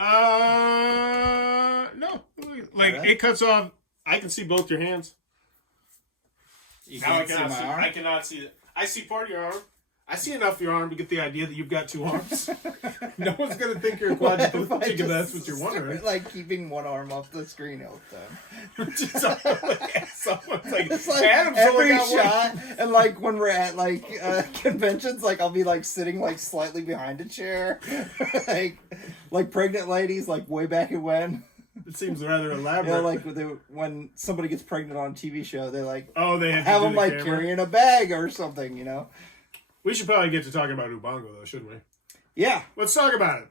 No. Like, it cuts off. I can see both your hands. You Now can't see my arm? I cannot see it. I see part of your arm. I see enough of your arm to get the idea that you've got two arms. No one's going to think you're a quadriplegic if that's what you're wondering. Like keeping one arm off the screen all the time. Someone's like, It's like Adam's every only got shot, and like when we're at like conventions, like I'll be like sitting like slightly behind a chair, like pregnant ladies, like way back in when. It seems rather elaborate. Yeah, like when somebody gets pregnant on a TV show, they like they have them like carrying a bag or something, you know. We should probably get to talking about Ubongo though, shouldn't we? Yeah, let's talk about it.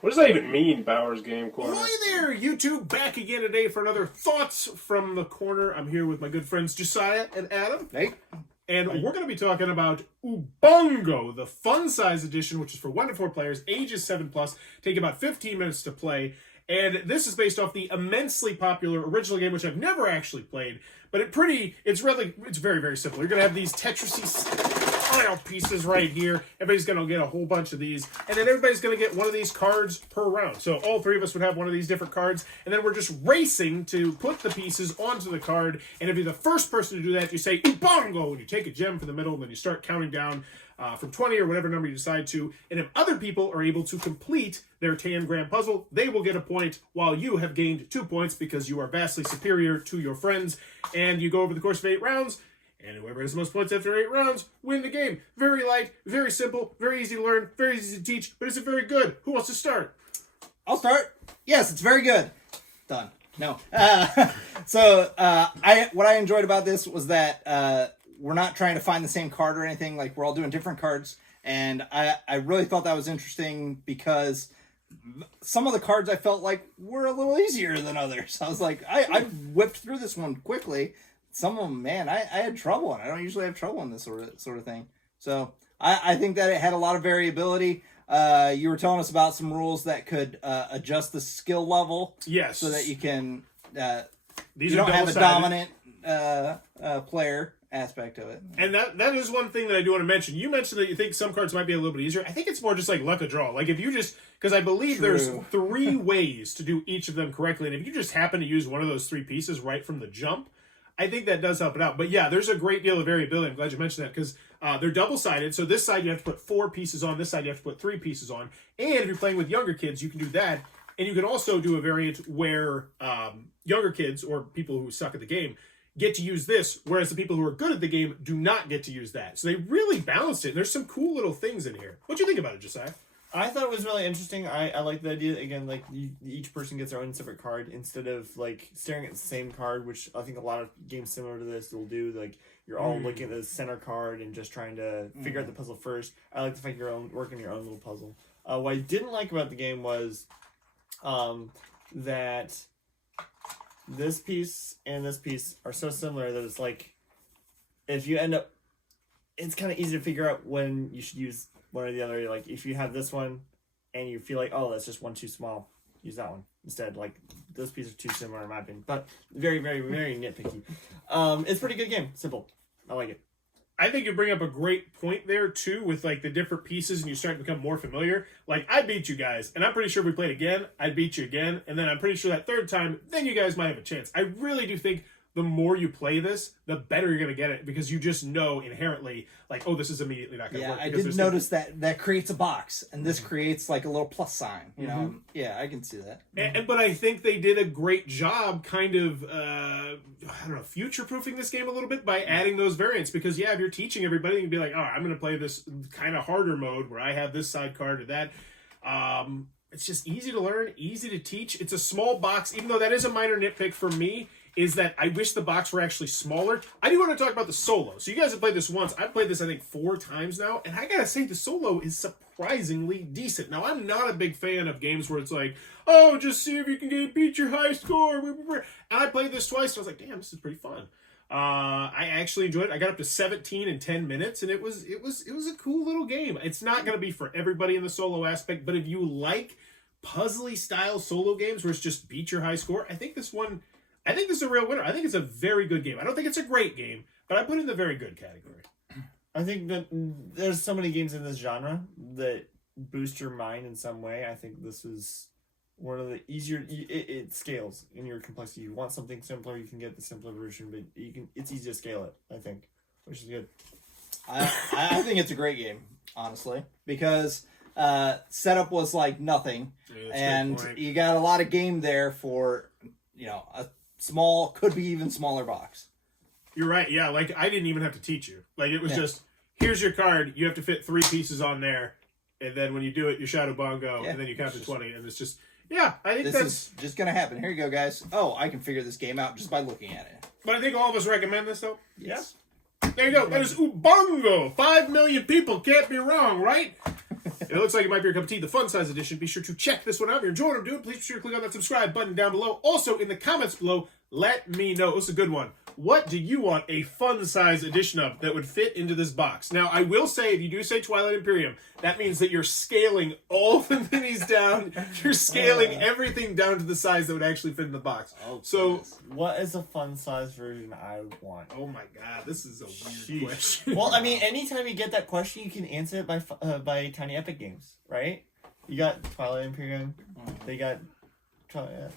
What does that even mean, Bowers Game Corner? Hi there, YouTube, back again today for another Thoughts from the Corner. I'm here with my good friends Josiah and Adam. Hey. And we're going to be talking about Ubongo, the fun size edition, which is for 1 to 4 players, ages 7+, take about 15 minutes to play. And this is based off the immensely popular original game, which I've never actually played. But it's very, very simple. You're going to have these Tetris-y tile pieces right here. Everybody's going to get a whole bunch of these. And then everybody's going to get one of these cards per round. So all three of us would have one of these different cards. And then we're just racing to put the pieces onto the card. And if you're the first person to do that, you say, Ubongo! And you take a gem from the middle, and then you start counting down from 20 or whatever number you decide to. And if other people are able to complete their tangram puzzle, they will get a point, while you have gained 2 points because you are vastly superior to your friends. And you go over the course of 8 rounds. And whoever has the most points after 8 rounds, win the game. Very light, very simple, very easy to learn, very easy to teach, but is it very good? Who wants to start? I'll start. Yes, it's very good. Done. No. What I enjoyed about this was that we're not trying to find the same card or anything. Like, we're all doing different cards. And I really thought that was interesting because some of the cards I felt like were a little easier than others. I was like, I whipped through this one quickly. Some of them, man, I had trouble in. I don't usually have trouble in this sort of thing. So I think that it had a lot of variability. You were telling us about some rules that could adjust the skill level. Yes. So that you can These you are don't have a dominant player aspect of it. And that is one thing that I do want to mention. You mentioned that you think some cards might be a little bit easier. I think it's more just like luck of draw. Like if you just, because I believe there's 3 ways to do each of them correctly. And if you just happen to use one of those 3 pieces right from the jump, I think that does help it out. But yeah, there's a great deal of variability. I'm glad you mentioned that because they're double-sided. So this side you have to put 4 pieces on. This side you have to put 3 pieces on. And if you're playing with younger kids, you can do that. And you can also do a variant where younger kids or people who suck at the game get to use this, whereas the people who are good at the game do not get to use that. So they really balanced it. And there's some cool little things in here. What do you think about it, Josiah? I thought it was really interesting. I like the idea, again, like each person gets their own separate card instead of like staring at the same card, which I think a lot of games similar to this will do. Like you're all looking at the center card and just trying to figure out the puzzle first. I like the fact you're working your own little puzzle. What I didn't like about the game was that this piece and this piece are so similar that it's like if you end up, it's kind of easy to figure out when you should use one or the other. Like if you have this one and you feel like, oh, that's just one too small, use that one instead. Like those pieces are too similar in my opinion, but very, very, very nitpicky. It's a pretty good game. Simple. I like it. I think you bring up a great point there too with like the different pieces and you start to become more familiar. Like I beat you guys and I'm pretty sure if we played again, I'd beat you again. And then I'm pretty sure that third time, then you guys might have a chance. I really do think the more you play this, the better you're going to get it because you just know inherently, like, oh, this is immediately not going to work. Yeah, I did notice that creates a box, and this creates like a little plus sign. You know, yeah, I can see that. But I think they did a great job, kind of, I don't know, future-proofing this game a little bit by adding those variants. Because yeah, if you're teaching everybody, you'd be like, oh, I'm going to play this kind of harder mode where I have this side card or that. It's just easy to learn, easy to teach. It's a small box, even though that is a minor nitpick for me. Is that I wish the box were actually smaller. I do want to talk about the solo. So you guys have played this once. I've played this, I think, 4 times now. And I gotta say, the solo is surprisingly decent. Now, I'm not a big fan of games where it's like, oh, just see if you can beat your high score. And I played this twice, and I was like, damn, this is pretty fun. I actually enjoyed it. I got up to 17 in 10 minutes, and it was a cool little game. It's not gonna be for everybody in the solo aspect, but if you like puzzly style solo games where it's just beat your high score, I think this is a real winner. I think it's a very good game. I don't think it's a great game, but I put it in the very good category. I think that there's so many games in this genre that boost your mind in some way. I think this is one of the easier. It scales in your complexity. You want something simpler, you can get the simpler version, but it's easy to scale it. I think, which is good. I think it's a great game, honestly, because setup was like nothing, and you got a lot of game there for a small, could be even smaller box. You're right. Yeah, like I didn't even have to teach you. Like it was just, here's your card. You have to fit 3 pieces on there, and then when you do it, you shout Ubongo, and then you count to 20, and it's just I think this is just gonna happen. Here you go, guys. Oh, I can figure this game out just by looking at it. But I think all of us recommend this, though. Yes. Yeah. There you go. That is Ubongo. 5 million people. Can't be wrong, right? It looks like it might be your cup of tea, the fun size edition. Be sure to check this one out. If you're enjoying what I'm doing, please be sure to click on that subscribe button down below. Also, in the comments below, let me know. This is a good one. What do you want a fun size edition of that would fit into this box? Now, I will say, if you do say Twilight Imperium, that means that you're scaling all the minis down. You're scaling everything down to the size that would actually fit in the box. Oh, so, goodness. What is a fun size version I want? oh my god, this is a weird question. Well, I mean, anytime you get that question, you can answer it by Tiny Epic Games, right? You got Twilight Imperium. They got Twilight.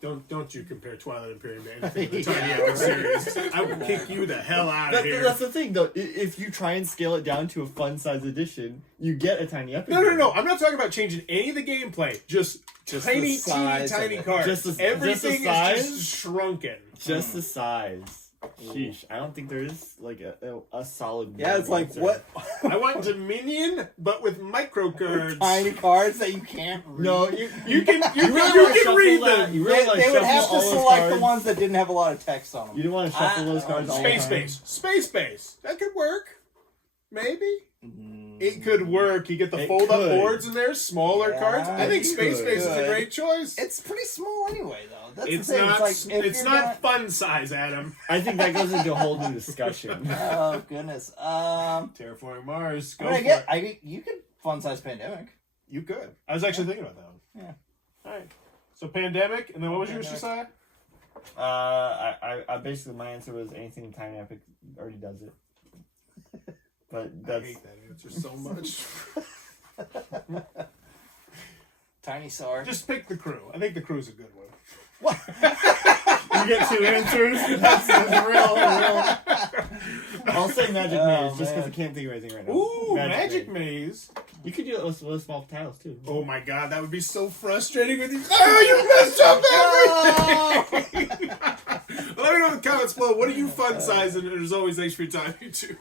Don't you compare Twilight Imperium to anything in the Tiny Epic series. I will kick you the hell out of here. That's the thing, though. If you try and scale it down to a fun size edition, you get a Tiny Epic. No. I'm not talking about changing any of the gameplay. Just tiny, tiny cards. Everything just the size? is just shrunken. Just the size. Sheesh. I don't think there is like a solid. Yeah, it's like answer. what? I want Dominion, but with micro cards. Tiny cards that you can't read. No, You can read read them. You really They would have to all those select the cards. ones that didn't have a lot of text on them. You didn't want to shuffle those cards. all the time. Space base. That could work. Maybe. It could work. You get the It fold-up could. boards in there, smaller Yeah, cards. I think it Space could. Base is a great choice. It's pretty small anyway, though. That's It's the thing. not. It's, like, if It's you're not fun size, Adam. I think that goes into a whole new discussion. Oh goodness. Terraforming Mars. Go What for it. you could fun size Pandemic. You could. I was actually thinking about that one. Yeah. All right. So Pandemic, and then what was yours, Josiah? I basically my answer was anything Tiny Epic already does it. But I that's hate that answer so much. Tiny Sar. Just pick the crew. I think the crew's a good one. What? you get 2 answers. That's real. I'll say Magic Maze just because I can't think of anything right now. Ooh, Magic Maze. You could do it with small tiles too. Oh my god, that would be so frustrating with you. Oh, you messed up everything! Let me know in the comments below. What do you fun size? And as always, thanks for your time, you too.